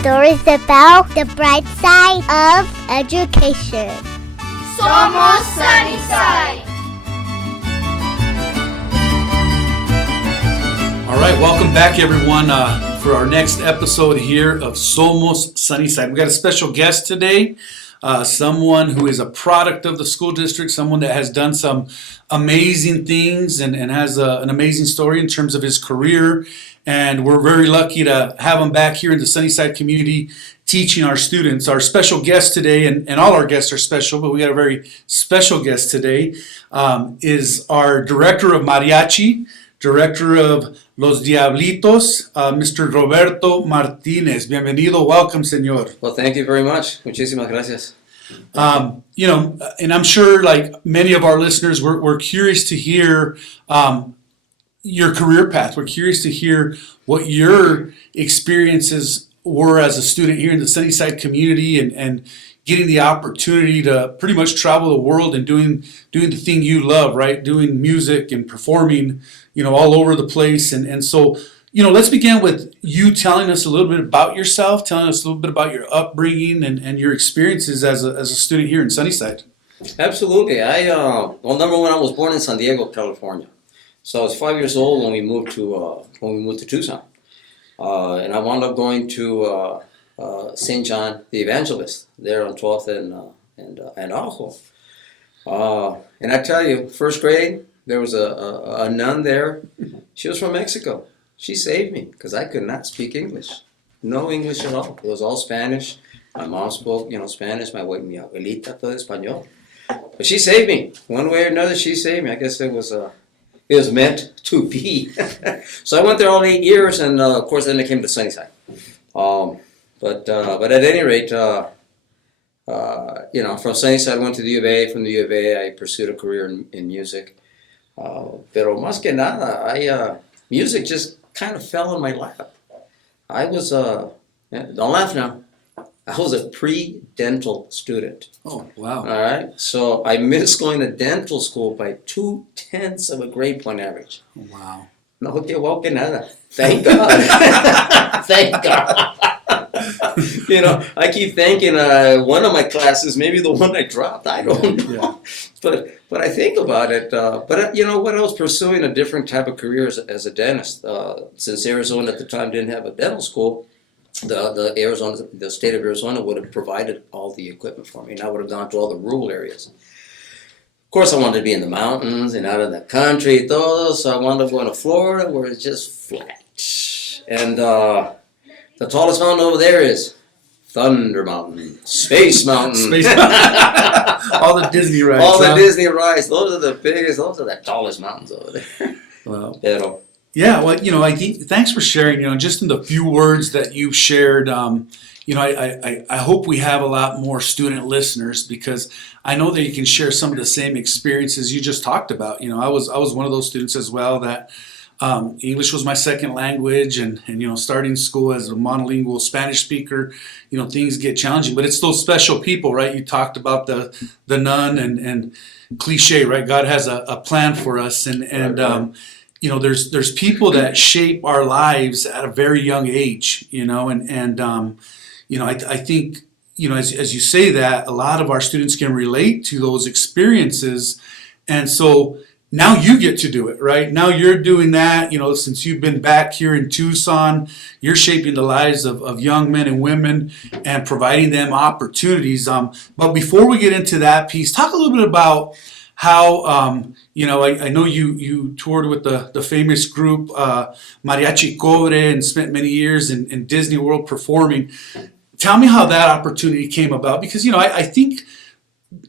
stories about the bright side of education. Somos Sunnyside! All right, welcome back everyone for our next episode here of Somos Sunnyside. We got a special guest today, someone who is a product of the school district, someone that has done some amazing things and has an amazing story in terms of his career. And we're very lucky to have him back here in the Sunnyside community teaching our students. Our special guest today, and all our guests are special, but we got a very special guest today, is our director of Mariachi, director of Los Diablitos, Mr. Roberto Martinez. Bienvenido, welcome, señor. Well, thank you very much. Muchísimas gracias. And I'm sure, like many of our listeners, we're curious to hear your career path. We're curious to hear what your experiences were as a student here in the Sunnyside community and getting the opportunity to pretty much travel the world and doing the thing you love, right? Doing music and performing, all over the place. And so, let's begin with you telling us a little bit about yourself, telling us a little bit about your upbringing and your experiences as a student here in Sunnyside. Absolutely. Number one, I was born in San Diego, California. So I was 5 years old when we moved to Tucson, and I wound up going to St. John the Evangelist there on 12th and Ajo. And I tell you, first grade, there was a nun there. She was from Mexico. She saved me because I could not speak English. No English at all. It was all Spanish. My mom spoke, Spanish. Mi abuelita todo español. But she saved me. One way or another, she saved me. I guess it was meant to be. So I went there all 8 years, and of course, then I came to Sunnyside. But at any rate, from Sunnyside I went to the U of A. From the U of A, I pursued a career in music. Pero más que nada, music just kind of fell in my lap. I was, don't laugh now, I was a pre-dental student. Oh, wow. All right, so I missed going to dental school by 2/10 of a grade point average. Wow. No que wow que nada. Thank God. Thank God. I keep thinking one of my classes, maybe the one I dropped, I don't know. Yeah. But I think about it. But you know what? I was pursuing a different type of career as a dentist. Since Arizona at the time didn't have a dental school, the state of Arizona would have provided all the equipment for me, and I would have gone to all the rural areas. Of course, I wanted to be in the mountains and out in the country, todo, so I wound up going to Florida, where it's just flat. And the tallest mountain over there is Thunder Mountain, Space Mountain. All the Disney rides. All the Disney rides. Those are the biggest, those are the tallest mountains over there. Wow. Pero, yeah, well, I think, thanks for sharing, just in the few words that you've shared, I hope we have a lot more student listeners, because I know that you can share some of the same experiences you just talked about. I was one of those students as well that English was my second language, and starting school as a monolingual Spanish speaker, things get challenging, but it's those special people, right? You talked about the nun and cliche, right? God has a plan for us, and there's people that shape our lives at a very young age, I think, as you say that, a lot of our students can relate to those experiences, and so now you get to do it, right? Now you're doing that, since you've been back here in Tucson, you're shaping the lives of young men and women and providing them opportunities. But before we get into that piece, talk a little bit about how, I know you toured with the famous group Mariachi Cobre and spent many years in Disneyworld performing. Tell me how that opportunity came about, because, I think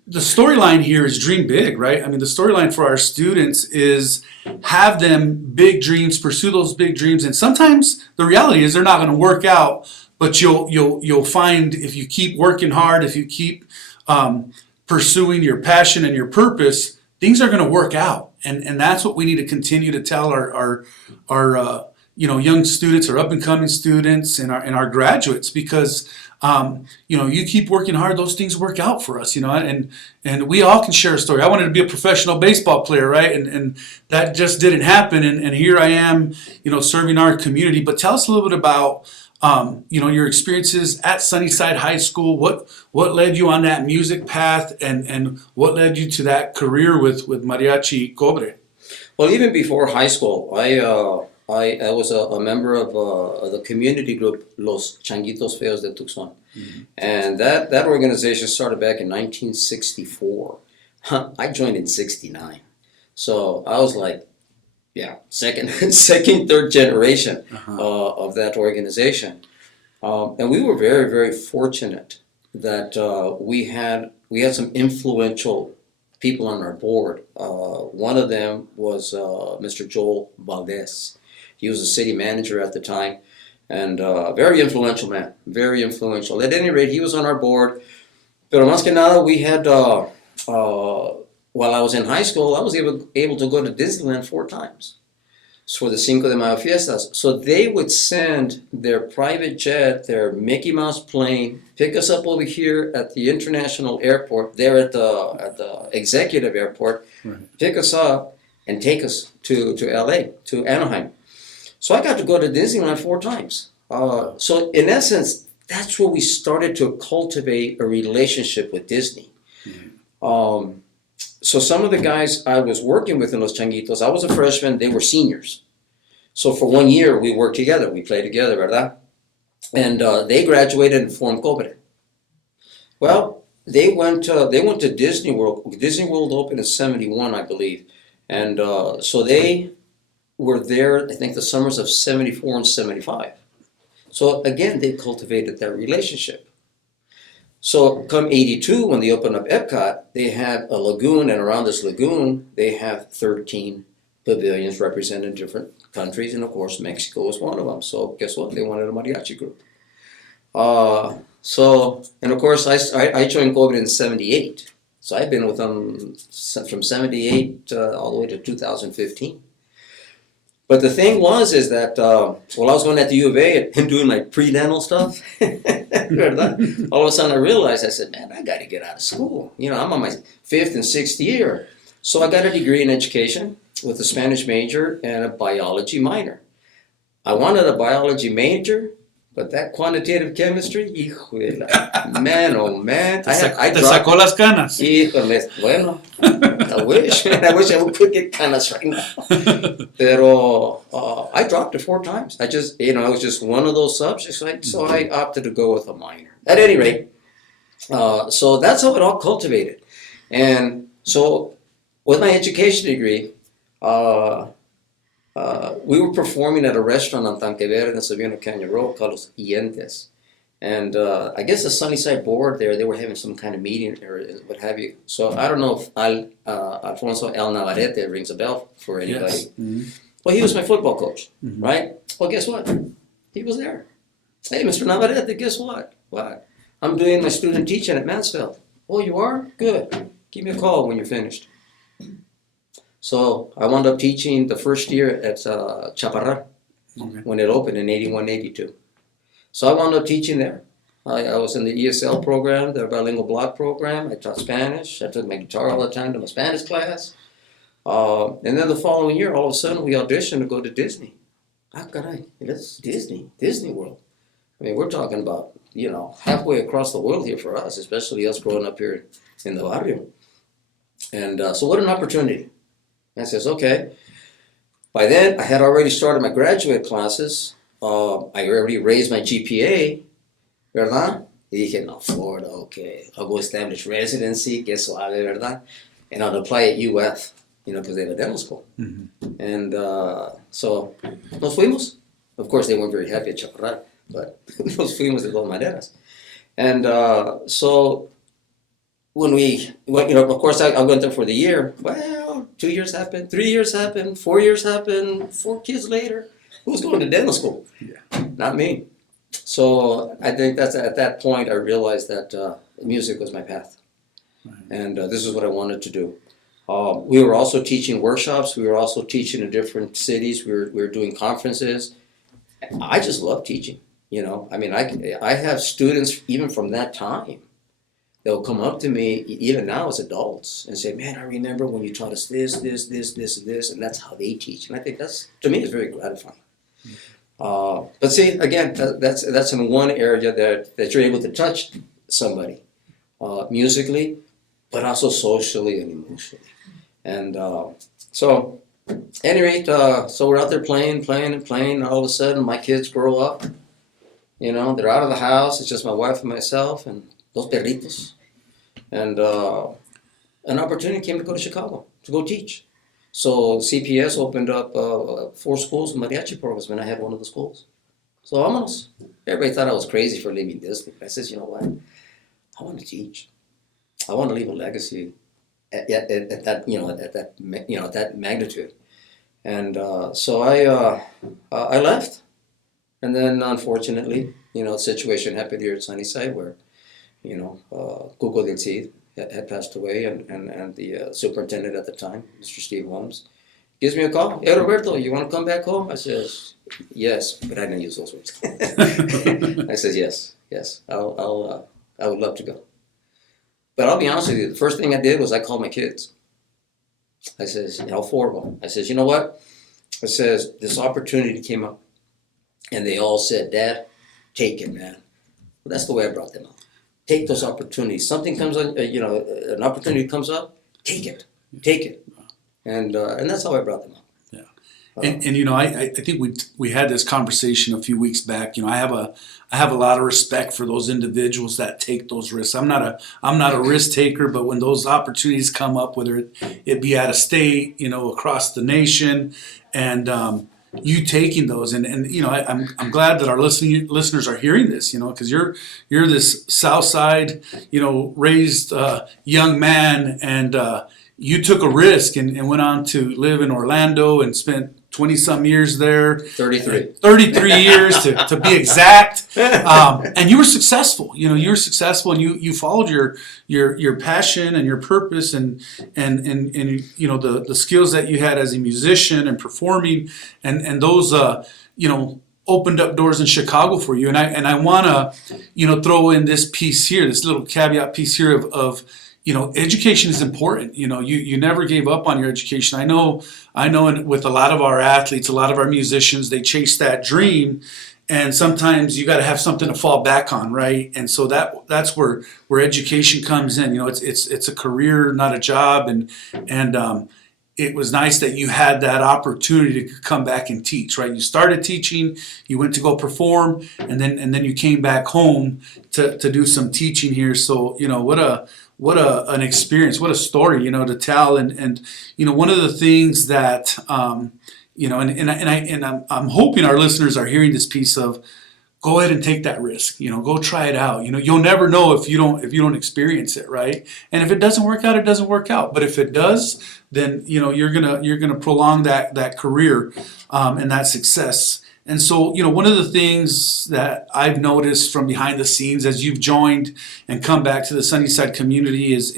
the storyline here is dream big, right? I mean, the storyline for our students is have them big dreams, pursue those big dreams, and sometimes the reality is they're not going to work out, but you'll find, if you keep working hard, if you keep pursuing your passion and your purpose, things are going to work out, and that's what we need to continue to tell our young students, our up and coming students, and our graduates, because you keep working hard, those things work out for us, and we all can share a story. I wanted to be a professional baseball player, right? And that just didn't happen. And here I am, serving our community. But tell us a little bit about, Your experiences at Sunnyside High School. What led you on that music path, and what led you to that career with Mariachi Cobre? Well, even before high school, I was a member of the community group Los Changuitos Feos de Tucson. And that organization started back in 1964. I joined in 69. So I was like, second, third generation of that organization. And we were very, very fortunate that we had some influential people on our board. One of them was Mr. Joel Valdez. He was the city manager at the time, and very influential man, very influential. At any rate, he was on our board. Pero más que nada, we had, while I was in high school, I was able to go to Disneyland 4 times for the Cinco de Mayo fiestas. So they would send their private jet, their Mickey Mouse plane, pick us up over here at the international airport, there at the executive airport, pick us up and take us to LA, to Anaheim. So I got to go to Disneyland 4 times. So in essence, that's where we started to cultivate a relationship with Disney. So some of the guys I was working with in Los Changuitos, I was a freshman, they were seniors. So for 1 year, we worked together, we played together, ¿verdad? And they graduated and formed Cobre. Well, they went to Disney World. Disney World opened in 71, I believe. And so they were there, I think, the summers of 74 and 75. So again, they cultivated that relationship. So come 82, when they opened up Epcot, they had a lagoon, and around this lagoon, they have 13 pavilions representing different countries, and of course, Mexico was one of them. So guess what? They wanted a mariachi group. And of course, I joined Cobre in 78. So I've been with them from 78 all the way to 2015. But the thing is that while I was going at the U of A and doing my pre-dental stuff, all of a sudden I realized, I said, man, I got to get out of school. I'm on my 5th and 6th year. So I got a degree in education with a Spanish major and a biology minor. I wanted a biology major, but that quantitative chemistry, híjole, man, oh man. Te sacó las canas. Híjole, bueno, I wish I could get canas right now. Pero I dropped it 4 times. I just, it was just one of those subjects. So I opted to go with a minor. At any rate, so that's how it all cultivated. And so with my education degree, we were performing at a restaurant on Tanqueverde in Sabino Canyon Road called Los Yentes. And I guess the Sunnyside board there, they were having some kind of meeting or what have you. So I don't know if Alfonso El Navarrete rings a bell for anybody. Yes. Mm-hmm. Well, he was my football coach, right? Well, guess what? He was there. Hey, Mr. Navarrete, guess what? What? I'm doing my student teaching at Mansfield. Oh, you are? Good. Give me a call when you're finished. So I wound up teaching the first year at Chaparral when it opened in 81, 82. So I wound up teaching there. I was in the ESL program, the bilingual block program. I taught Spanish. I took my guitar all the time to my Spanish class. And then the following year, all of a sudden, we auditioned to go to Disney. Ah, caray, that's Disney World. I mean, we're talking about, halfway across the world here for us, especially us growing up here in the barrio. And so what an opportunity. I says, okay. By then, I had already started my graduate classes. I already raised my GPA, ¿verdad? Y dije, no, Florida, okay. I'll go establish residency, que suave, ¿verdad? And I'll apply at UF, because they have a dental school. And so, nos fuimos. Of course, they weren't very happy at Chaparral, but nos fuimos de todas maneras. And so, when of course, I went there for the year. Well, 2 years happened, 3 years happened, 4 years happened, 4 kids later. Who's going to dental school? Yeah. Not me. So I think that's at that point I realized that music was my path. And this is what I wanted to do. We were also teaching workshops. We were also teaching in different cities. We were doing conferences. I just love teaching. I mean, I have students even from that time. They'll come up to me, even now as adults, and say, man, I remember when you taught us this, and this, and that's how they teach. And I think to me, it's very gratifying. But see, again, that's in one area that you're able to touch somebody, musically, but also socially and emotionally. And so, at any rate, so we're out there playing, and all of a sudden my kids grow up. You know, they're out of the house. It's just my wife and myself and dos perritos. And an opportunity came to go to Chicago to go teach. So CPS opened up 4 schools with mariachi programs, and I had one of the schools. So vámonos. Everybody thought I was crazy for leaving Disney. I said, you know what? I want to teach. I want to leave a legacy at that at that magnitude. And so I left. And then unfortunately, the situation happened here at Sunnyside where, Cuco del Cid had passed away, and the superintendent at the time, Mr. Steve Holmes, gives me a call. Hey, Roberto, you want to come back home? I says, yes, but I didn't use those words. I says, yes, I would love to go. But I'll be honest with you, the first thing I did was I called my kids. I says, all 4 of them. I says, you know what? I says, this opportunity came up. And they all said, Dad, take it, man. Well, that's the way I brought them up. Take those opportunities. Something comes on, an opportunity comes up, take it. And that's how I brought them up. Yeah. And I think we had this conversation a few weeks back. I have a lot of respect for those individuals that take those risks. I'm not a risk taker, but when those opportunities come up, whether it be out of state, across the nation, and you taking those, and I'm glad that our listeners are hearing this, because you're this South Side, raised young man, and you took a risk and went on to live in Orlando and spent 20-some years there. 33 years to be exact. And you were successful. You were successful, and you followed your passion and your purpose and the skills that you had as a musician and performing, and those opened up doors in Chicago for you. And I want to throw in this piece here, this little caveat piece here of education is important. You never gave up on your education. I know with a lot of our athletes, a lot of our musicians, they chase that dream, and sometimes you got to have something to fall back on, right? And so that's where education comes in. It's a career, not a job, and it was nice that you had that opportunity to come back and teach, right? You started teaching, you went to go perform, and then you came back home to do some teaching here. So what an experience, what a story, to tell. And one of the things that I'm hoping our listeners are hearing this piece of, go ahead and take that risk. Go try it out. You'll never know if you don't experience it, right? And if it doesn't work out, it doesn't work out. But if it does, then you're gonna prolong that career and that success. And so, one of the things that I've noticed from behind the scenes as you've joined and come back to the Sunnyside community is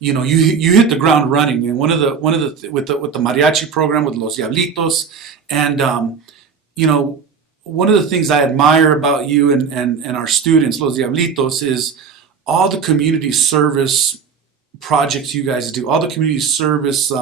you hit the ground running. And with the mariachi program with Los Diablitos, and one of the things I admire about you and our students, Los Diablitos, is all the community service projects you guys do, all the community service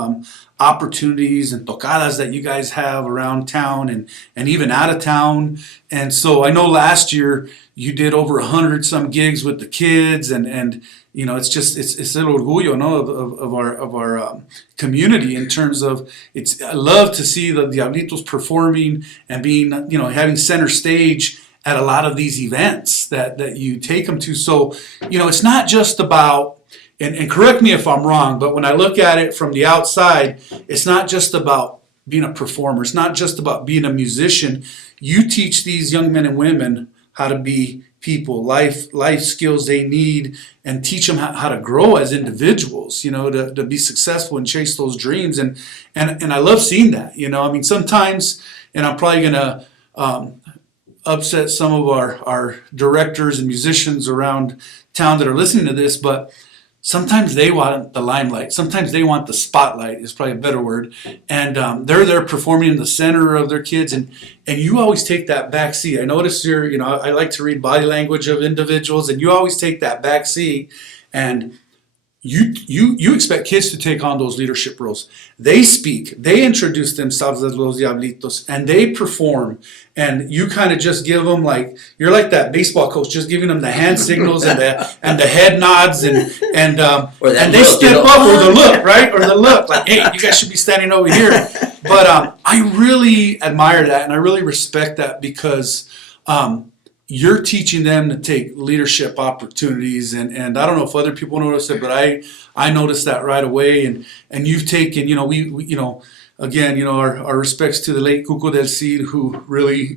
opportunities and tocadas that you guys have around town and even out of town. And so I know last year you did over 100-some gigs with the kids, and it's el orgullo, no, of our community in terms of I love to see the Diablitos performing and being having center stage at a lot of these events that you take them to. So it's not just about, and correct me if I'm wrong, but when I look at it from the outside, it's not just about being a performer. It's not just about being a musician. You teach these young men and women how to be people, life skills they need, and teach them how to grow as individuals, to be successful and chase those dreams. And I love seeing that, sometimes, and I'm probably going to upset some of our directors and musicians around town that are listening to this, but sometimes they want the limelight. Sometimes they want the spotlight, is probably a better word. And they're there performing in the center of their kids, and you always take that back seat. I notice I like to read body language of individuals, and you always take that back seat, and you expect kids to take on those leadership roles. They speak, they introduce themselves as los Diablitos, and they perform. And you kind of just give them you're like that baseball coach, just giving them the hand signals and the head nods and they look, step up, or the look, right? Or the look, like, hey, you guys should be standing over here. But I really admire that, and I really respect that, because you're teaching them to take leadership opportunities, and I don't know if other people notice it, but I noticed that right away. And you've taken, we again, our respects to the late Cuco del Cid, who really,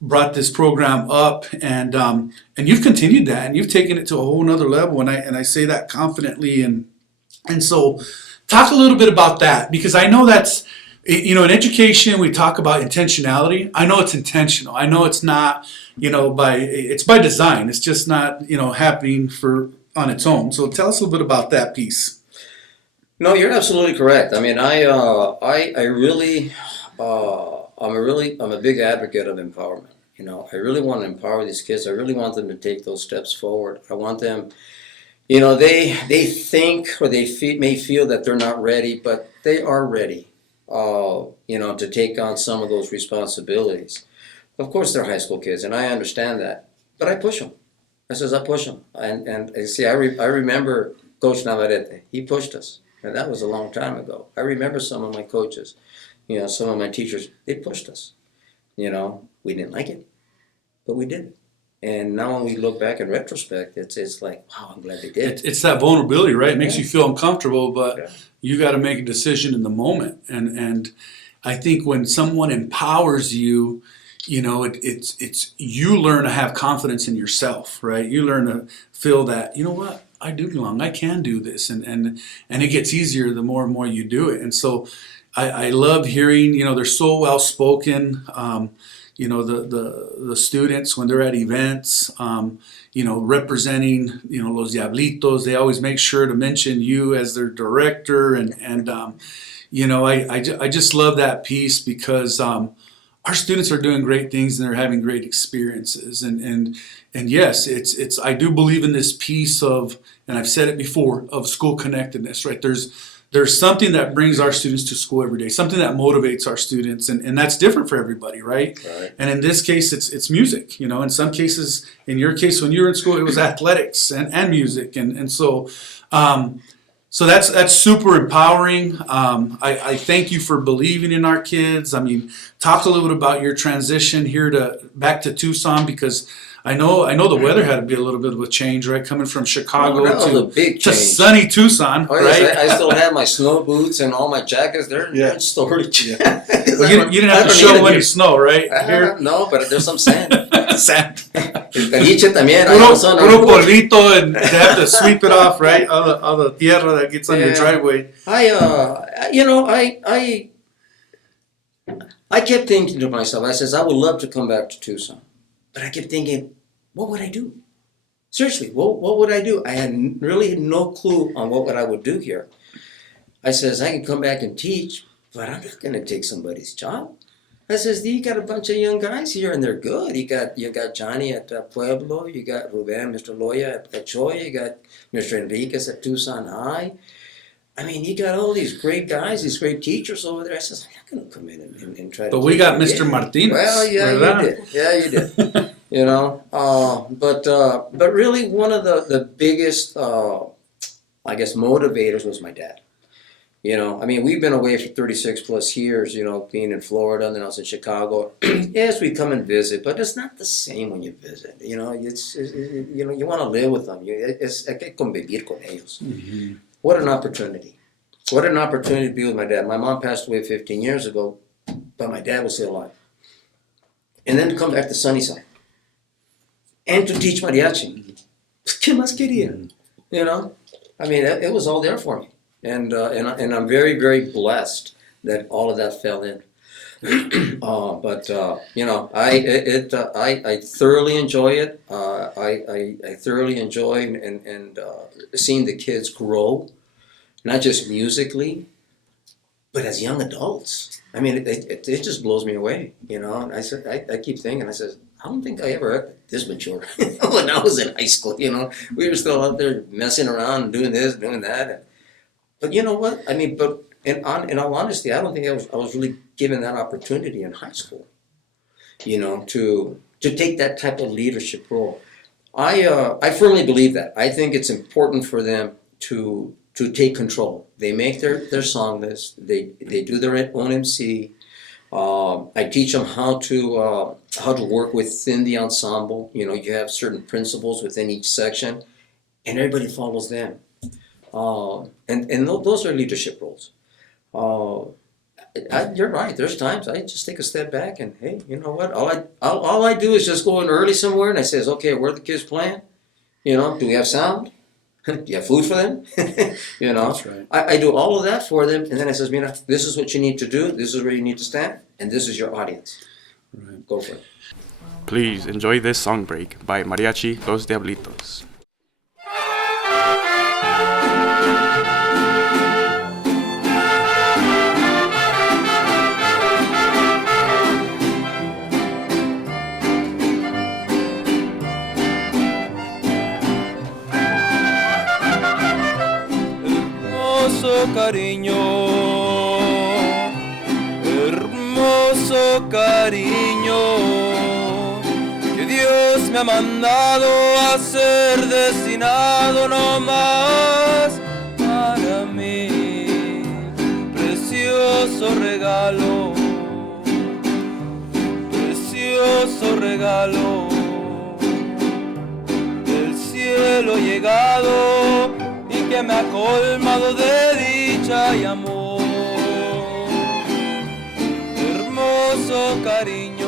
brought this program up, and you've continued that, and you've taken it to a whole nother level, and I say that confidently, and so talk a little bit about that, because I know that's, in education we talk about intentionality. I know it's intentional. I know it's not, it's by design. It's just not, happening on its own. So tell us a little bit about that piece. No, you're absolutely correct. I mean, I'm a big advocate of empowerment. I really want to empower these kids. I really want them to take those steps forward. I want them, they think, or they may feel that they're not ready, but they are ready, to take on some of those responsibilities. Of course, they're high school kids, and I understand that, but I push them. I push them. And see, I remember Coach Navarrete. He pushed us, and that was a long time ago. I remember some of my coaches, some of my teachers, they pushed us. We didn't like it, but we did. And now when we look back in retrospect, it's like, wow, I'm glad they did. It's that vulnerability, right? It makes you feel uncomfortable, but you got to make a decision in the moment. And I think when someone empowers you, it's you learn to have confidence in yourself, right? You learn to feel that, what, I do belong. I can do this, and it gets easier the more and more you do it. And so I love hearing, they're so well spoken. The students, when they're at events, representing, Los Diablitos, they always make sure to mention you as their director. I just love that piece, because our students are doing great things and they're having great experiences. And yes, it's I do believe in this piece of, and I've said it before, of school connectedness, right? There's something that brings our students to school every day, something that motivates our students, and that's different for everybody, right? And in this case, it's music. In some cases, in your case, when you were in school, it was athletics and music, and so that's super empowering. I thank you for believing in our kids. I mean, talk a little bit about your transition here back to Tucson, because I know the weather had to be a little bit of a change, right? Coming from Chicago to sunny Tucson, right? Yes, I still have my snow boots and all my jackets. They're in storage. Yeah. Well, you didn't have to show any snow, right? No, but there's some sand. Sand. Caliche también. Puro polvito, and they have to sweep it off, right? All the tierra that gets on your driveway. I kept thinking to myself, I would love to come back to Tucson. But I kept thinking, what would I do? Seriously, what would I do? I had really no clue on what I would do here. I says, I can come back and teach, but I'm not going to take somebody's job. I says, you got a bunch of young guys here, and they're good. You got Johnny at Pueblo. You got Ruben, Mr. Loya at Choya. You got Mr. Enriquez at Tucson High. I mean, you got all these great guys, these great teachers over there. I says, I'm not going to come in and try to. But we got Mr. Martinez. Well, yeah, you did. Yeah, you did. But really, one of the biggest, motivators was my dad. We've been away for 36 plus years, being in Florida, and then I was in Chicago. Yes, we come and visit, but it's not the same when you visit. You want to live with them. Hay que convivir con ellos. Mm-hmm. What an opportunity. What an opportunity to be with my dad. My mom passed away 15 years ago, but my dad was still alive. And then to come back to Sunnyside and to teach mariachi. ¿Qué más quería? It was all there for me. And I'm very, very blessed that all of that fell in. I thoroughly enjoy it. I thoroughly enjoy and seeing the kids grow, not just musically, But as young adults, I mean, it just blows me away, you know. And I said, I keep thinking, I said, I don't think I ever acted this mature when I was in high school, you know. We were still out there messing around, doing this, doing that. But you know what? I mean, but in all honesty, I don't think I was really given that opportunity in high school, you know, to take that type of leadership role. I firmly believe that. I think it's important for them to take control. They make their song list. They do their own MC. I teach them how to work within the ensemble. You know, you have certain principles within each section, and everybody follows them. And those are leadership roles. You're right. There's times I just take a step back and, hey, you know what? All I do is just go in early somewhere and I says, okay, where are the kids playing? You know, do we have sound? Do you have food for them? You know, That's right. I do all of that for them, and then I says, Mira, this is what you need to do. This is where you need to stand, and this is your audience. Right. Go for it. Please enjoy this song break by Mariachi Los Diablitos. Cariño, hermoso cariño, que Dios me ha mandado a ser destinado no más para mí, precioso regalo, del cielo llegado, que me ha colmado de dicha y amor, hermoso cariño.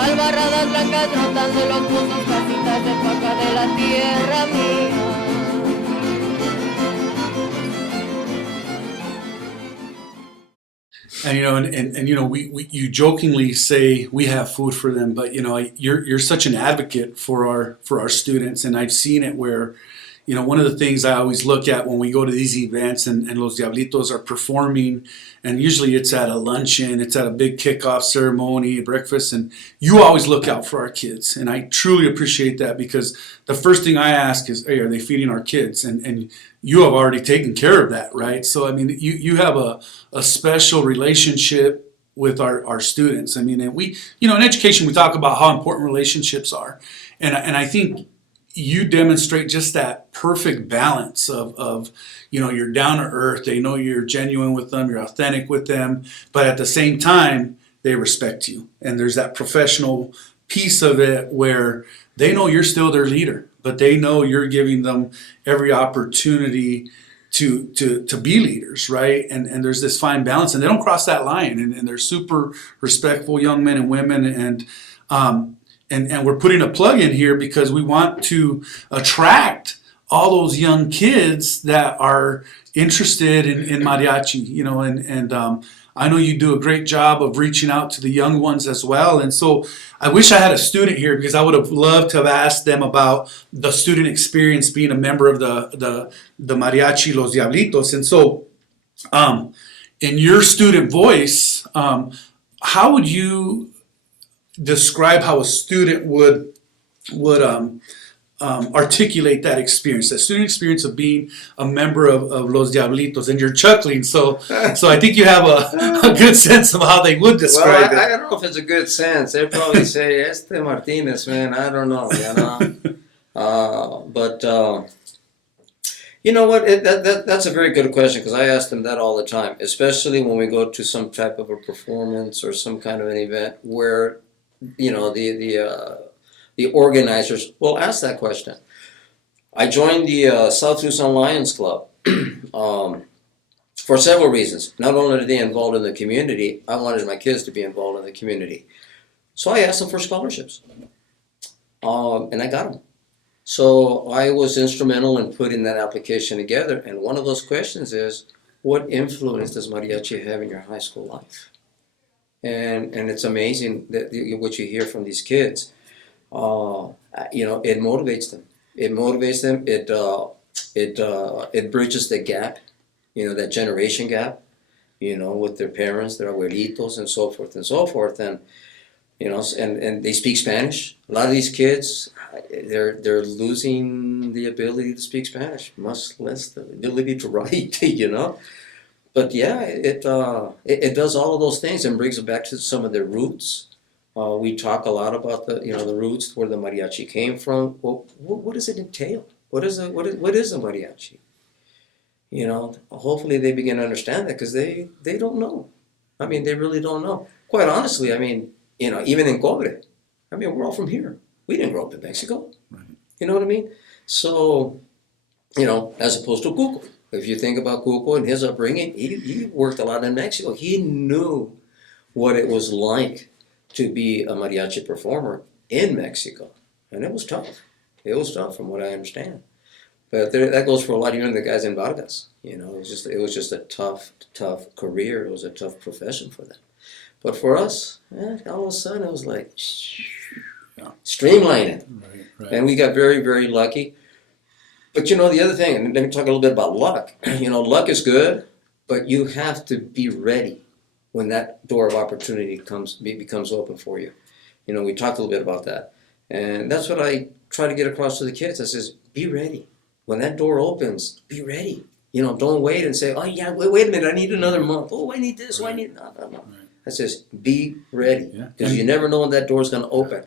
Albarradas blancas rotando los pozos, casitas de paca de la tierra mía. And you know, and you know, we you jokingly say we have food for them, but you know, you're such an advocate for our students, and I've seen it where, you know, one of the things I always look at when we go to these events and Los Diablitos are performing, and usually it's at a luncheon, it's at a big kickoff ceremony, breakfast, and you always look out for our kids. And I truly appreciate that, because the first thing I ask is, hey, are they feeding our kids? And you have already taken care of that, right? So, I mean, you have a special relationship with our students. I mean, and we, you know, in education, we talk about how important relationships are. And I think you demonstrate just that perfect balance of, you know, you're down to earth. They know you're genuine with them, you're authentic with them, but at the same time, they respect you. And there's that professional piece of it where they know you're still their leader, but they know you're giving them every opportunity to be leaders, right? And there's this fine balance, and they don't cross that line, and they're super respectful young men and women, and we're putting a plug in here because we want to attract all those young kids that are interested in mariachi, you know, and I know you do a great job of reaching out to the young ones as well. And so I wish I had a student here, because I would have loved to have asked them about the student experience being a member of the Mariachi Los Diablitos. And so in your student voice, how would you describe how a student would articulate that experience, that student experience of being a member of Los Diablitos? And you're chuckling, so I think you have a good sense of how they would describe it. I don't know if it's a good sense. They'd probably say, Martinez, man, I don't know, you know. But you know what? That's a very good question because I ask them that all the time, especially when we go to some type of a performance or some kind of an event where, you know, the organizers will ask that question. I joined the South Tucson Lions Club for several reasons. Not only are they involved in the community, I wanted my kids to be involved in the community. So I asked them for scholarships, and I got them. So I was instrumental in putting that application together, and one of those questions is, what influence does mariachi have in your high school life? And it's amazing that what you hear from these kids. You know, it motivates them. It motivates them. It bridges the gap, you know, that generation gap, you know, with their parents, their abuelitos, and so forth and so forth. And you know, and they speak Spanish. A lot of these kids, they're losing the ability to speak Spanish, much less the ability to write. You know, but yeah, it does all of those things and brings them back to some of their roots. We talk a lot about the roots where the mariachi came from. Well, what does it entail? What is a mariachi? You know, hopefully they begin to understand that because they don't know. I mean, they really don't know. Quite honestly, I mean, you know, even in Cobre, I mean, we're all from here. We didn't grow up in Mexico. Right. You know what I mean? So, you know, as opposed to Cuco. If you think about Cuco and his upbringing, he worked a lot in Mexico. He knew what it was like to be a mariachi performer in Mexico. And it was tough. It was tough from what I understand. But that goes for a lot of the guys in Vargas. You know, it was just a tough career. It was a tough profession for them. But for us, all of a sudden it was like streamlining. Right. And we got very, very lucky. But you know, the other thing, and let me talk a little bit about luck. You know, luck is good, but you have to be ready when that door of opportunity becomes open for you. You know, we talked a little bit about that. And that's what I try to get across to the kids. I says, be ready. When that door opens, be ready. You know, don't wait and say, oh yeah, wait a minute, I need another month. Oh, I need this, I need no. Right. I says, be ready. Because you never know when that door is going to open.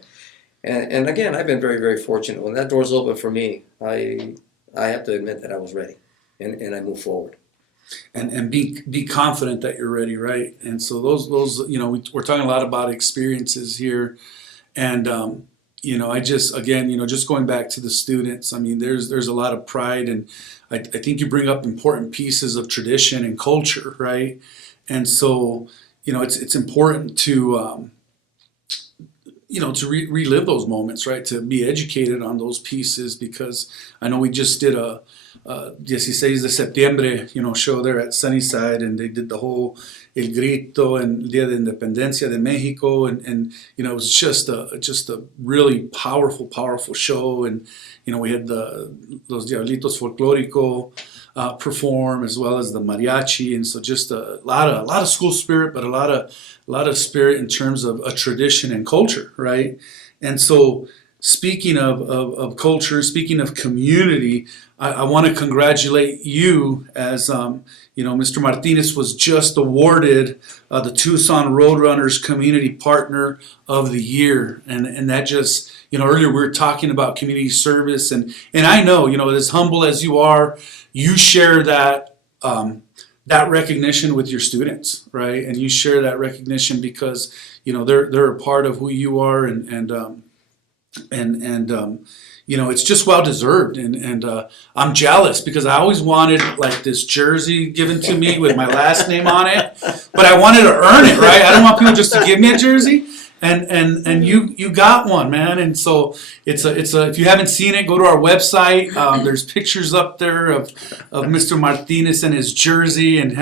And again, I've been very, very fortunate. When that door's open for me, I have to admit that I was ready. And I move forward. And be confident that you're ready, right? And so those you know, we're talking a lot about experiences here. And you know, I just, again, you know, just going back to the students, I mean, there's a lot of pride, and I think you bring up important pieces of tradition and culture, right? And so, you know, it's important to, you know, to relive those moments, right? To be educated on those pieces, because I know we just did a 16 de septiembre, you know, show there at Sunnyside, and they did the whole El Grito and Día de Independencia de Mexico, and you know, it was just a really powerful show. And you know, we had los Diablitos Folklórico perform, as well as the mariachi, and so just a lot of school spirit, but a lot of spirit in terms of a tradition and culture, right? And so, speaking of culture, speaking of community, I want to congratulate you as, you know, Mr. Martinez was just awarded the Tucson Roadrunners Community Partner of the Year. And that just, you know, earlier we were talking about community service. And I know, you know, as humble as you are, you share that recognition with your students, right? And you share that recognition because, you know, they're a part of who you are, and you know, it's just well deserved, and I'm jealous because I always wanted like this jersey given to me with my last name on it, but I wanted to earn it, right? I don't want people just to give me a jersey, and you got one, man. And so it's a if you haven't seen it, go to our website. There's pictures up there of Mr. Martinez and his jersey, and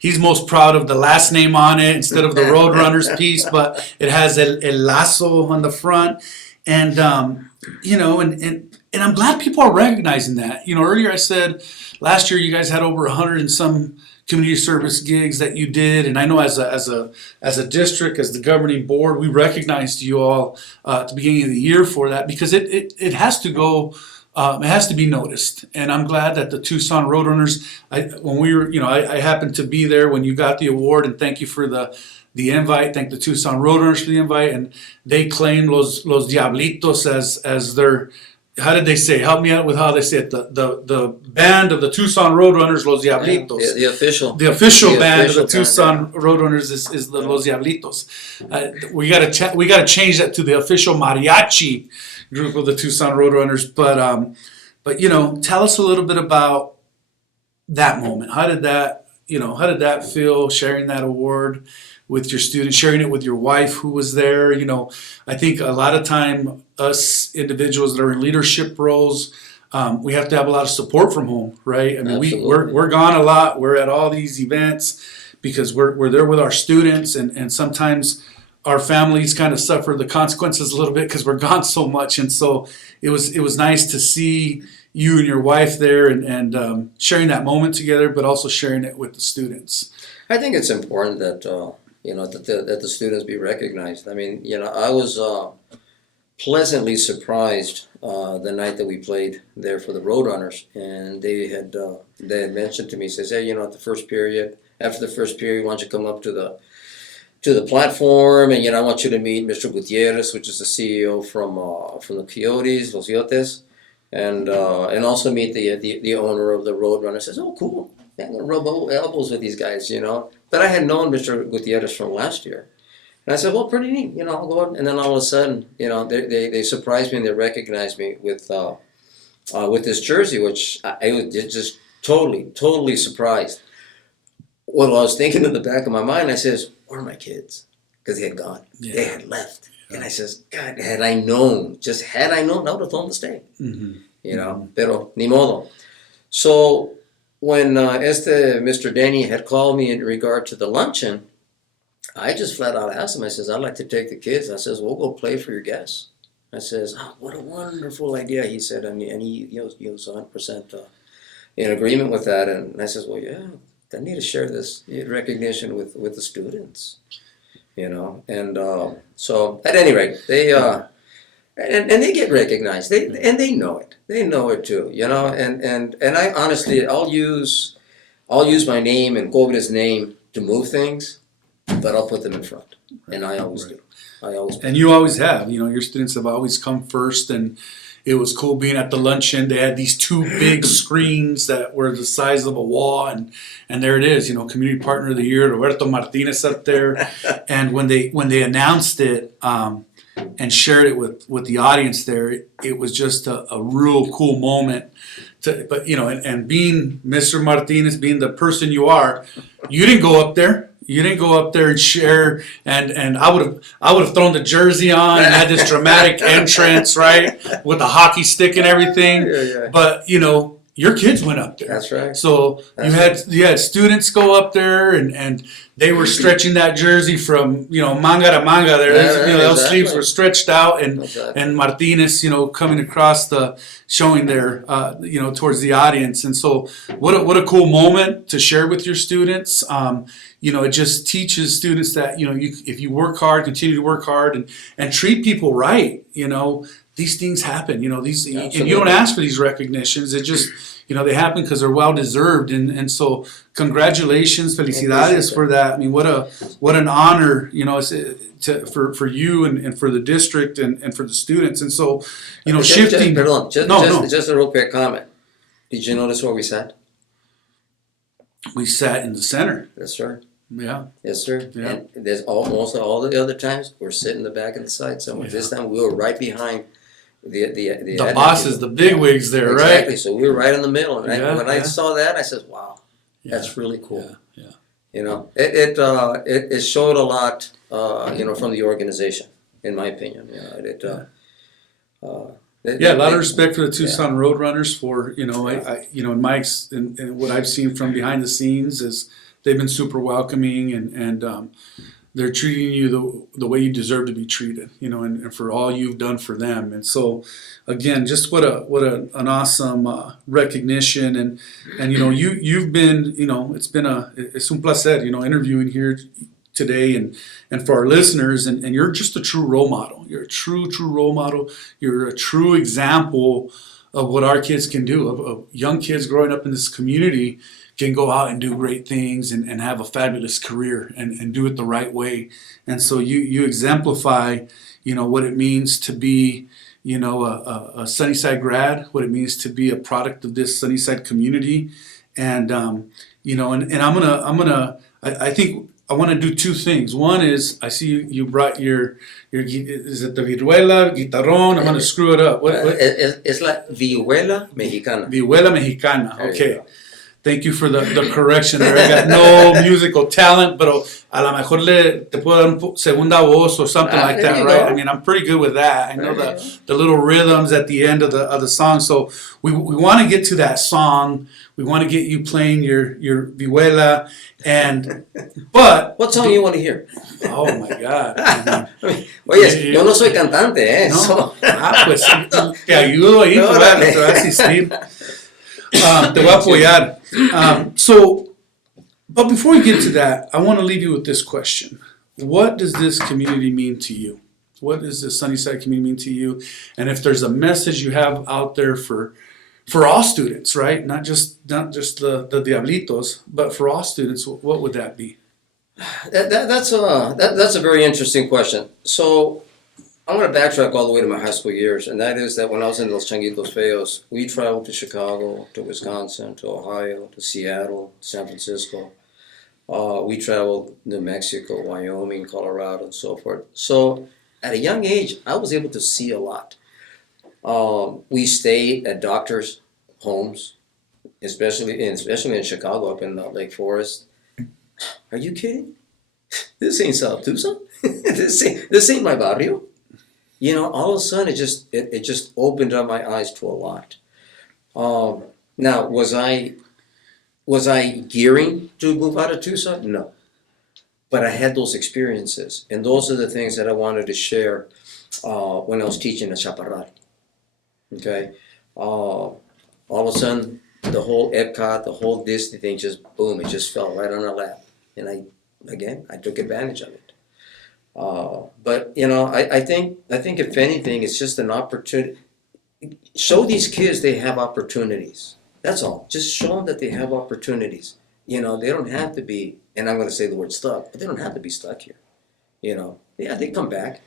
he's most proud of the last name on it instead of the Roadrunners piece, but it has el lazo on the front. And, you know, and I'm glad people are recognizing that. You know, earlier I said last year you guys had over 100 and some community service gigs that you did. And I know as a district, as the governing board, we recognized you all at the beginning of the year for that, because it has to go, it has to be noticed. And I'm glad that the Tucson Roadrunners, when we were, you know, I happened to be there when you got the award, and thank you for the invite. Thank the Tucson Roadrunners for the invite, and they claim Los Diablitos as their how did they say? Help me out with how they say it. The band of the Tucson Roadrunners, Los Diablitos. The official. The official band of official the Tucson Roadrunners is the Los Diablitos. We gotta change that to the official mariachi group of the Tucson Roadrunners. But you know, tell us a little bit about that moment. How did that feel? Sharing that award with your students, sharing it with your wife who was there. You know, I think a lot of time us individuals that are in leadership roles, we have to have a lot of support from home, right? I mean, we're gone a lot. We're at all these events because we're there with our students, and sometimes our families kind of suffer the consequences a little bit because we're gone so much. And so it was nice to see you and your wife there and sharing that moment together, but also sharing it with the students. I think it's important that that the students be recognized. I mean, I was pleasantly surprised the night that we played there for the Roadrunners, and they had mentioned to me, says, hey, at the first period, after the first period, why don't you come up to the platform, and I want you to meet Mr. Gutierrez, which is the CEO from the Coyotes, Los Yotes, and also meet the owner of the Roadrunner. Says, oh, cool. Yeah, I'm gonna rub elbows with these guys, But I had known Mr. Gutierrez from last year, and I said, well, pretty neat, I'll go out. And then all of a sudden, they surprised me and they recognized me with this jersey, which I was just totally surprised. Well, I was thinking in the back of my mind, I says, where are my kids? Because they had gone. Yeah. They had left. Yeah. And I says, God, had I known, I would have told them to stay. Mm-hmm. Pero ni modo. So when Mr. Denny had called me in regard to the luncheon, I just flat out asked him, I says, I'd like to take the kids. I says, we'll go play for your guests. I says, oh, what a wonderful idea, he said. And he was 100% in agreement with that. And I says, well, yeah, I need to share this recognition with the students, And so at any rate, they and they get recognized. They know it. They know it too, And I honestly, I'll use my name and Cobre's name to move things, but I'll put them in front, and I always do. And you always have. Your students have always come first, and it was cool being at the luncheon. They had these two big screens that were the size of a wall, and there it is. Community Partner of the Year, Roberto Martinez up there. And when they announced it and shared it with the audience there, it was just a real cool moment. But and being Mr. Martinez, being the person you are, you didn't go up there. You didn't go up there and share, and I would have thrown the jersey on and had this dramatic entrance, right, with the hockey stick and everything. Yeah. But your kids went up there. That's right. So you had students go up there, and they were stretching that jersey from manga to manga. Those sleeves were stretched out, and Martinez coming across showing their towards the audience. And so what a cool moment to share with your students. It just teaches students that if you work hard, continue to work hard, and treat people right. These things happen. And you don't ask for these recognitions. It just they happen because they're well deserved. And so congratulations, felicidades for that. I mean, what an honor for you and for the district and for the students. And so shifting. Just a real quick comment. Did you notice where we sat? We sat in the center. Yes, sir. Yeah. Yes, sir. Yeah. And there's almost all the other times we're sitting in the back of the side somewhere. Yeah. This time we were right behind the bosses, the bigwigs there, exactly. Right? Exactly. So we were right in the middle. And when I saw that, I said, "Wow, that's really cool." Yeah. It showed a lot, from the organization, in my opinion. A lot of respect for the Tucson Roadrunners for in what I've seen from behind the scenes is they've been super welcoming and they're treating you the way you deserve to be treated, and for all you've done for them. And so, again, just what an awesome recognition and you've been it's un placer interviewing here today and for our listeners and you're just a true role model. You're a true role model. You're a true example of what our kids can do, of young kids growing up in this community can go out and do great things and have a fabulous career and do it the right way. And so you exemplify what it means to be a Sunnyside grad, what it means to be a product of this Sunnyside community, and I'm gonna I think I want to do two things. One is I see you brought your is it the viruela guitarrón? I'm gonna screw it up. What? Es la vihuela mexicana. Vihuela mexicana. There you Okay. go. Thank you for the correction there. I got no musical talent, pero a lo mejor te puedo dar segunda voz or something like there that, you right? go. I mean, I'm pretty good with that. I know There the little rhythms at the end of the song. So we want to get to that song. We want to get you playing your vihuela, but What song you want to hear? oh my God. I mean, Oye, yo no soy cantante, ¿eh? no. So- Pues te ayudo ahí, te voy a asistir. Te voy a apoyar. But before we get to that, I want to leave you with this question. What does this community mean to you? What does the Sunnyside community mean to you? And if there's a message you have out there for all students, right? Not just the Diablitos, but for all students, what would that be? That's a very interesting question. So I'm going to backtrack all the way to my high school years, and that is that when I was in Los Changuitos Feos, we traveled to Chicago, to Wisconsin, to Ohio, to Seattle, San Francisco. We traveled New Mexico, Wyoming, Colorado, and so forth. So at a young age, I was able to see a lot. We stayed at doctors' homes, especially in Chicago, up in Lake Forest. Are you kidding? This ain't South Tucson. this ain't my barrio. You know, all of a sudden it just opened up my eyes to a lot. Now, was I gearing to move out of Tucson? No. But I had those experiences, and those are the things that I wanted to share when I was teaching at Chaparral. Okay? All of a sudden, the whole Epcot, the whole Disney thing just, boom, it just fell right on our lap. And I took advantage of it. But, you know, I think if anything, it's just an opportunity. Show these kids they have opportunities. That's all. Just show them that they have opportunities. You know, they don't have to be, and I'm going to say the word stuck, but they don't have to be stuck here. You know, yeah, they come back.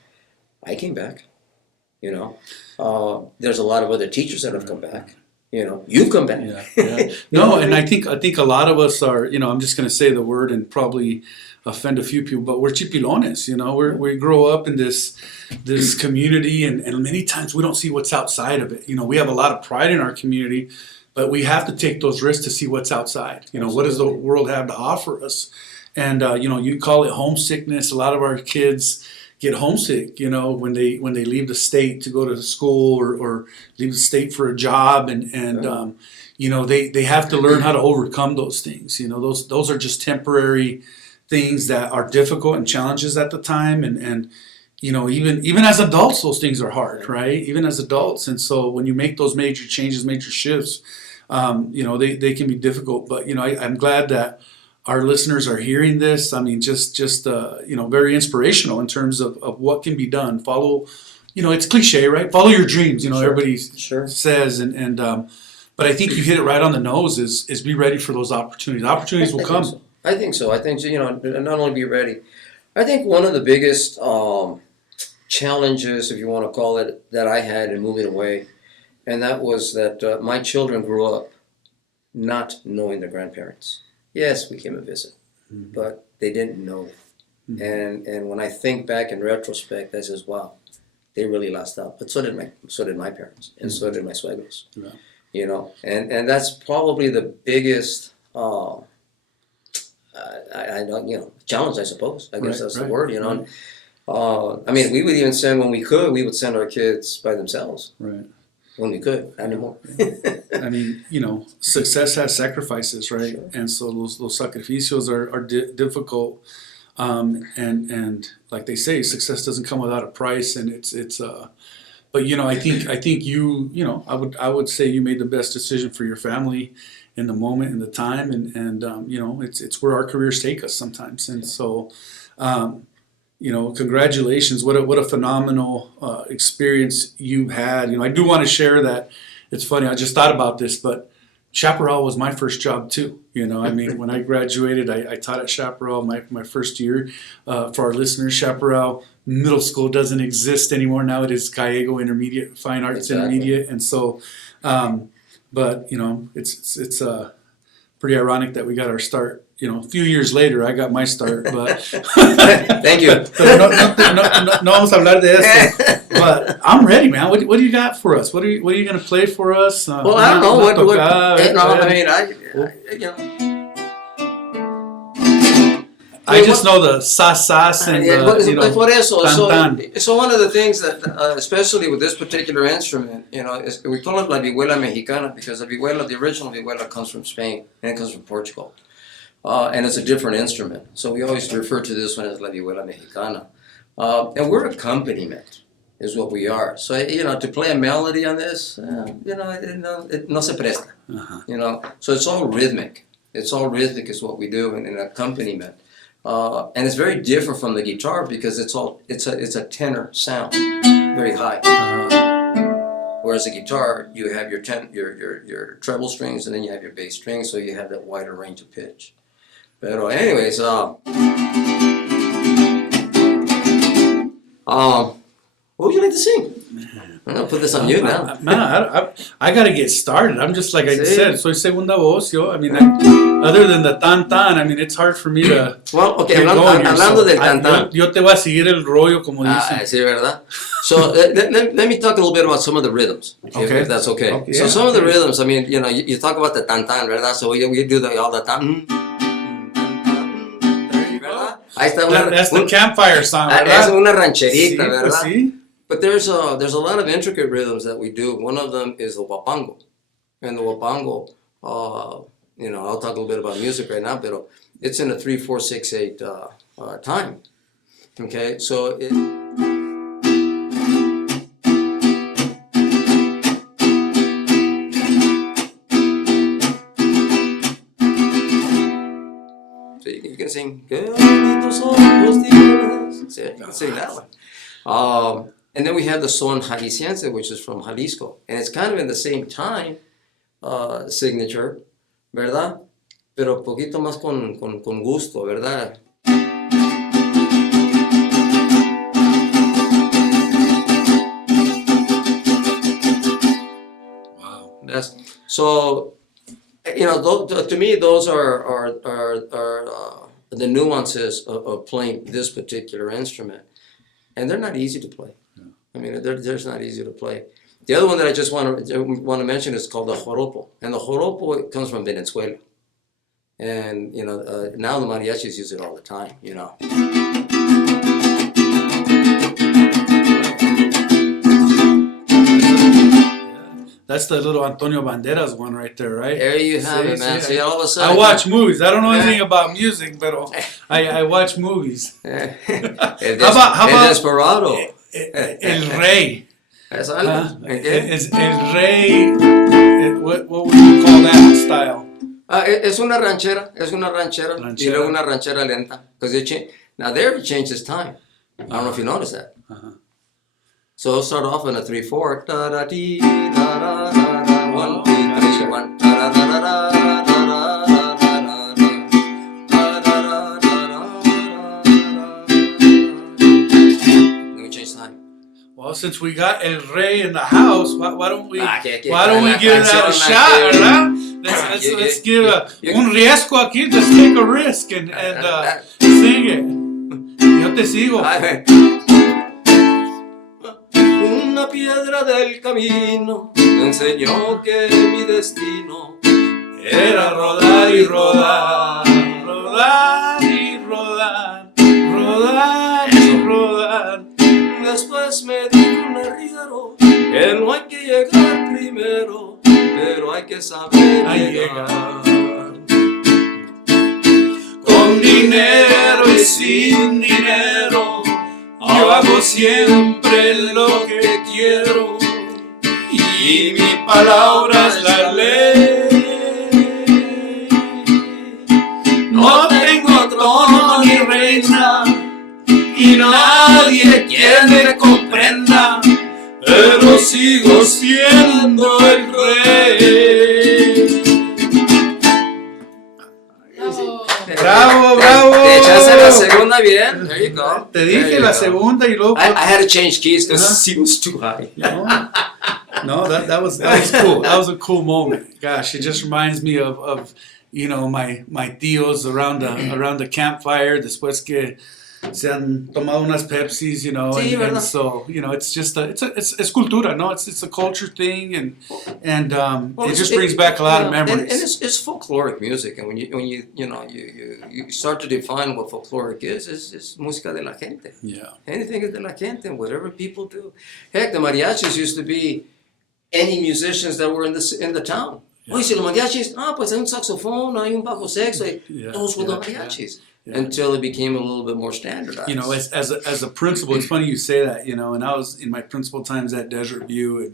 I came back. You know, there's a lot of other teachers that have come back. You know, you've come back. Yeah. No, and I think a lot of us are, you know, I'm just going to say the word and probably offend a few people, but we're chipilones, you know, we grow up in this community, and many times we don't see what's outside of it. You know, we have a lot of pride in our community, but we have to take those risks to see what's outside. You know, what does the world have to offer us? And, you know, you call it homesickness. A lot of our kids get homesick, you know, when they leave the state to go to school or leave the state for a job, and you know, they have to learn how to overcome those things. You know, those are just temporary things that are difficult and challenges at the time, and you know, even as adults, those things are hard, right? Even as adults, and so when you make those major changes, major shifts, you know, they can be difficult. But you know, I'm glad that our listeners are hearing this. I mean, just you know, very inspirational in terms of what can be done. Follow, you know, it's cliche, right? Follow your dreams. You know, Sure. everybody Sure. says, and but I think you hit it right on the nose. Is be ready for those opportunities. Opportunities will come. I think so. I think, you know, not only be ready. I think one of the biggest challenges, if you want to call it, that I had in moving away, and that was that my children grew up not knowing their grandparents. Yes, we came and visit, but they didn't know. And when I think back in retrospect, I says, wow, they really lost out. But so did my parents, and so did my suegros. Yeah. You know, and that's probably the biggest I don't, you know, challenge, I suppose. I guess that's the word, you know. I mean, we would even send, when we could, we would send our kids by themselves. Right. When we could, not anymore. I mean, you know, success has sacrifices, right? Sure. And so those sacrificios are difficult. And like they say, success doesn't come without a price, and it's but you know, I think you know, I would say you made the best decision for your family in the moment, in the time, and you know, it's where our careers take us sometimes. And so you know, congratulations. What a phenomenal experience you had. You know, I do want to share that. It's funny, I just thought about this, but Chaparral was my first job too. You know, I mean, when I graduated, I taught at Chaparral my first year. For our listeners, Chaparral Middle School doesn't exist anymore. Now it is Gallego Intermediate, Fine Arts Intermediate. And so, but, you know, it's pretty ironic that we got our start. You know, a few years later, I got my start, but Thank you. no vamos a hablar de eso. But I'm ready, man. What do you got for us? What are you going to play for us? Well, I don't know. I just know the sas and the, por eso, tan. so one of the things that, especially with this particular instrument, you know, we call it la vihuela mexicana because the original vihuela comes from Spain and it comes from Portugal. And it's a different instrument. So we always refer to this one as la vihuela mexicana. And we're accompaniment, is what we are. So, you know, to play a melody on this, you know, it no se presta. You know, so it's all rhythmic. It's all rhythmic is what we do in an accompaniment. And it's very different from the guitar because it's a tenor sound, very high. Whereas the guitar, you have your treble strings and then you have your bass strings, so you have that wider range of pitch. But anyways, what would you like to sing? I'm gonna put this on you now. Man, I gotta get started. I'm just like I said, soy segunda voz, yo. I mean, other than the tan tan, I mean, it's hard for me to. Well, okay, hablando del tan tan. Yo te voy a seguir el rollo, como dicen. Sí, ¿verdad? So let me talk a little bit about some of the rhythms, if that's okay. So some of the rhythms, I mean, you know, you talk about the tan tan, ¿verdad? So we do all the tan. That's the campfire song, ¿verdad? Es una rancherita, sí, ¿verdad? Sí. But there's a lot of intricate rhythms that we do. One of them is the huapango. And the huapango, you know, I'll talk a little bit about music right now, but it's in a 3/4/6/8 time. Okay, so it. So you can sing. You can sing that one. And then we have the son jalisciense, which is from Jalisco. And it's kind of in the same time signature, ¿verdad? Pero poquito más con gusto, ¿verdad? Wow. So, you know, to me, those are the nuances of playing this particular instrument. And they're not easy to play. I mean, they're just not easy to play. The other one that I just want to mention is called the joropo. And the joropo, it comes from Venezuela. And, you know, now the mariachis use it all the time, you know. That's the little Antonio Banderas one right there, right? There you have it, man. See, all of a sudden, I watch movies. I don't know anything about music, but I watch movies. How about El Desperado? El Rey. That's algo. Is El Rey, what would you call that style? Es una ranchera. Y luego una ranchera lenta. Now there it changes time. I don't know if you noticed that. So it'll start off in a 3/4. Da da dee da da da da. 1 2 3 1. Da da da da da da da da da da. Then we change time. Well, since we got El Rey in the house, why don't we give that a shot, ¿verdad? Let's give un riesgo aquí. Let's take a risk and sing it. Yo te sigo. Una piedra del camino me enseñó que mi destino era rodar y rodar, rodar y rodar, rodar y rodar. Después me dijo un arriero que no hay que llegar primero, pero hay que saber llegar. Con dinero y sin dinero, yo hago siempre lo que quiero y mi palabra es la ley. No tengo trono ni reina y nadie quien me comprenda, pero sigo siendo el rey. Bravo, bravo. la segunda bien. There you go. Te dije la segunda y luego. I had to change keys because she was too high. No, that was cool. That was a cool moment. Gosh, it just reminds me of my tios around the campfire después que se han tomado unas Pepsis, Sí, and so it's just it's cultura, no? It's a culture thing, and it just brings back a lot of memories. And it's folkloric music, and when you start to define what folkloric is, it's música de la gente. Yeah. Anything is de la gente, whatever people do. Heck, the mariachis used to be any musicians that were in the town. Oye, si los mariachis, pues hay un saxofón, hay un bajo sexo, those were the mariachis. Yeah. Until it became a little bit more standardized. As a principal, it's funny you say that, and I was in my principal times at Desert View,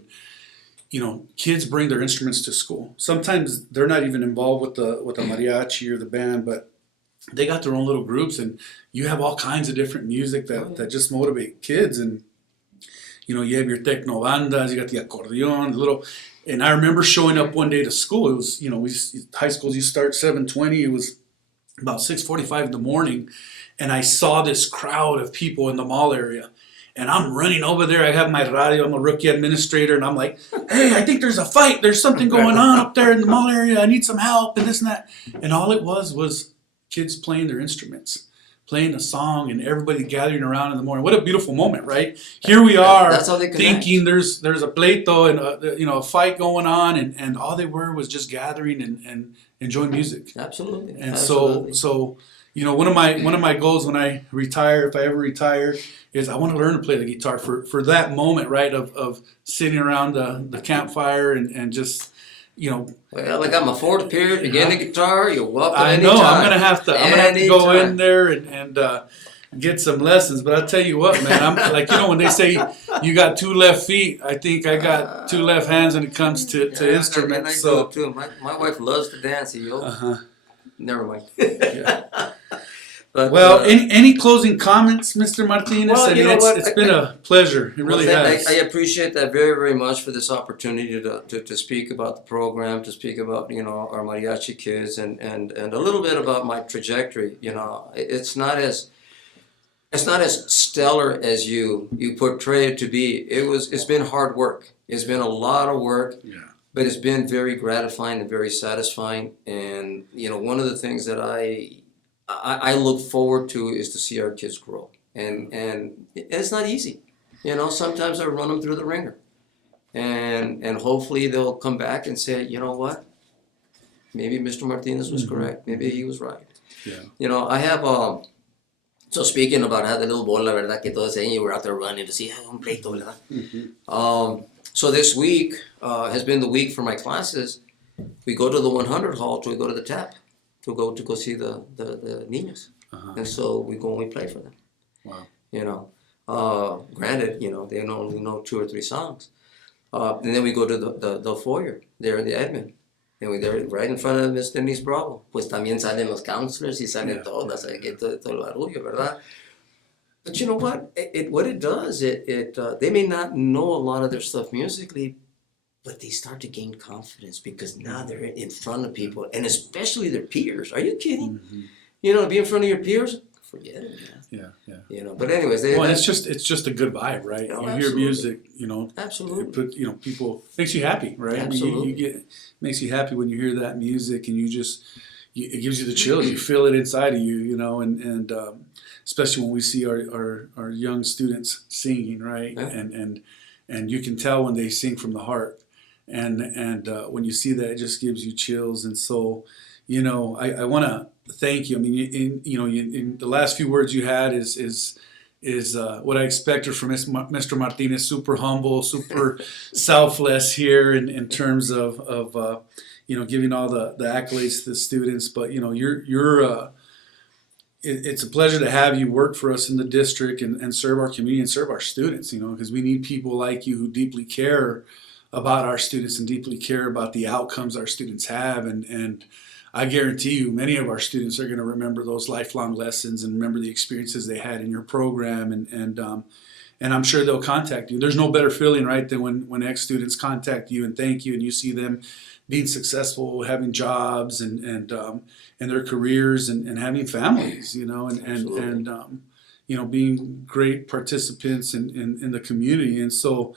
and kids bring their instruments to school. Sometimes they're not even involved with the mariachi or the band, but they got their own little groups, and you have all kinds of different music that just motivate kids, and you have your techno bandas, you got the accordion, and I remember showing up one day to school. It was, high schools, you start 7:20, it was about 6:45 in the morning, and I saw this crowd of people in the mall area, and I'm running over there. I have my radio. I'm a rookie administrator, and I'm like, "Hey, I think there's a fight. There's something going on up there in the mall area. I need some help," and this and that. And all it was kids playing their instruments, playing a song, and everybody gathering around in the morning. What a beautiful moment, right? Here we are, that's how they thinking there's a pleito and a fight going on, and all they were was just gathering and enjoying music. Absolutely. And Absolutely. so one of my goals when I retire, if I ever retire, is I want to learn to play the guitar for that moment, right, of sitting around the campfire and just Well, I got my fourth period. You get a guitar, you're welcome. I know. Anytime. I'm gonna have to go in there and get some lessons. But I'll tell you what, man. I'm like, when they say you got two left feet, I think I got two left hands when it comes to instruments. So too. My wife loves to dance. Never mind. But, any closing comments, Mr. Martinez? Well, it's been a pleasure. It really has. I appreciate that very, very much for this opportunity to speak about the program, to speak about our mariachi kids, and a little bit about my trajectory. It's not as stellar as you portray it to be. It's been hard work. It's been a lot of work. Yeah. But it's been very gratifying and very satisfying. And one of the things that I look forward to is to see our kids grow, and it's not easy. Sometimes I run them through the ringer, and hopefully they'll come back and say, you know what, maybe Mr. Martinez was correct, maybe he was right. Yeah. I have so speaking about how the little bola, verdad, que todos saying you were out there running to see un pleito, verdad. Mm-hmm. So this week has been the week for my classes. We go to the 100 hall, we go to the tap. To go see the niños, and so we go and we play for them. Wow. Granted, they only know 2 or 3 songs, and then we go to the foyer there in the admin, and we're there right in front of Miss Denise Bravo. Pues también salen los counselors y salen todas, todo el barullo, verdad? But you know what? What it does, they may not know a lot of their stuff musically, but they start to gain confidence because now they're in front of people, and especially their peers. Are you kidding? Mm-hmm. To be in front of your peers, forget it, man. Yeah. But anyways, it's just a good vibe, right? You hear music, Absolutely. It people makes you happy, right? Absolutely. Makes you happy when you hear that music, and it gives you the chills. You feel it inside of you, and especially when we see our young students singing, right? Yeah. And you can tell when they sing from the heart. And when you see that, it just gives you chills. And so, I want to thank you. I mean, in the last few words you had is what I expected from Mr. Martinez. Super humble, super selfless here in terms of giving all the accolades to the students. But it's a pleasure to have you work for us in the district and serve our community and serve our students. Because we need people like you who deeply care about our students and deeply care about the outcomes our students have, and I guarantee you many of our students are going to remember those lifelong lessons and remember the experiences they had in your program, and and I'm sure they'll contact you. There's no better feeling, right, than when ex-students contact you and thank you, and you see them being successful, having jobs and their careers and having families, you know, and you know, being great participants in the community. And so,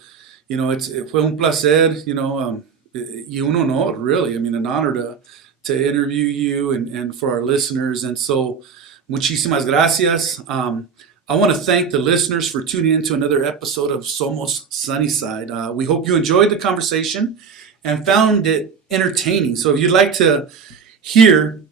you know, fue un placer, you know, y un honor, really. I mean, an honor to interview you and for our listeners. And so, muchísimas gracias. I want to thank the listeners for tuning in to another episode of Somos Sunnyside. We hope you enjoyed the conversation and found it entertaining. So if you'd like to hear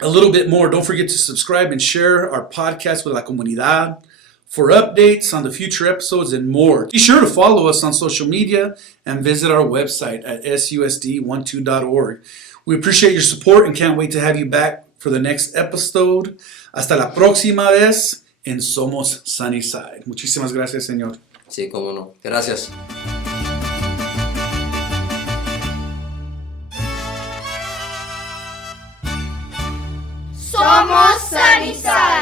a little bit more, don't forget to subscribe and share our podcast with la comunidad for updates on the future episodes and more. Be sure to follow us on social media and visit our website at susd12.org. We appreciate your support and can't wait to have you back for the next episode. Hasta la próxima vez en Somos Sunnyside. Muchísimas gracias, señor. Sí, cómo no. Gracias. Somos Sunnyside.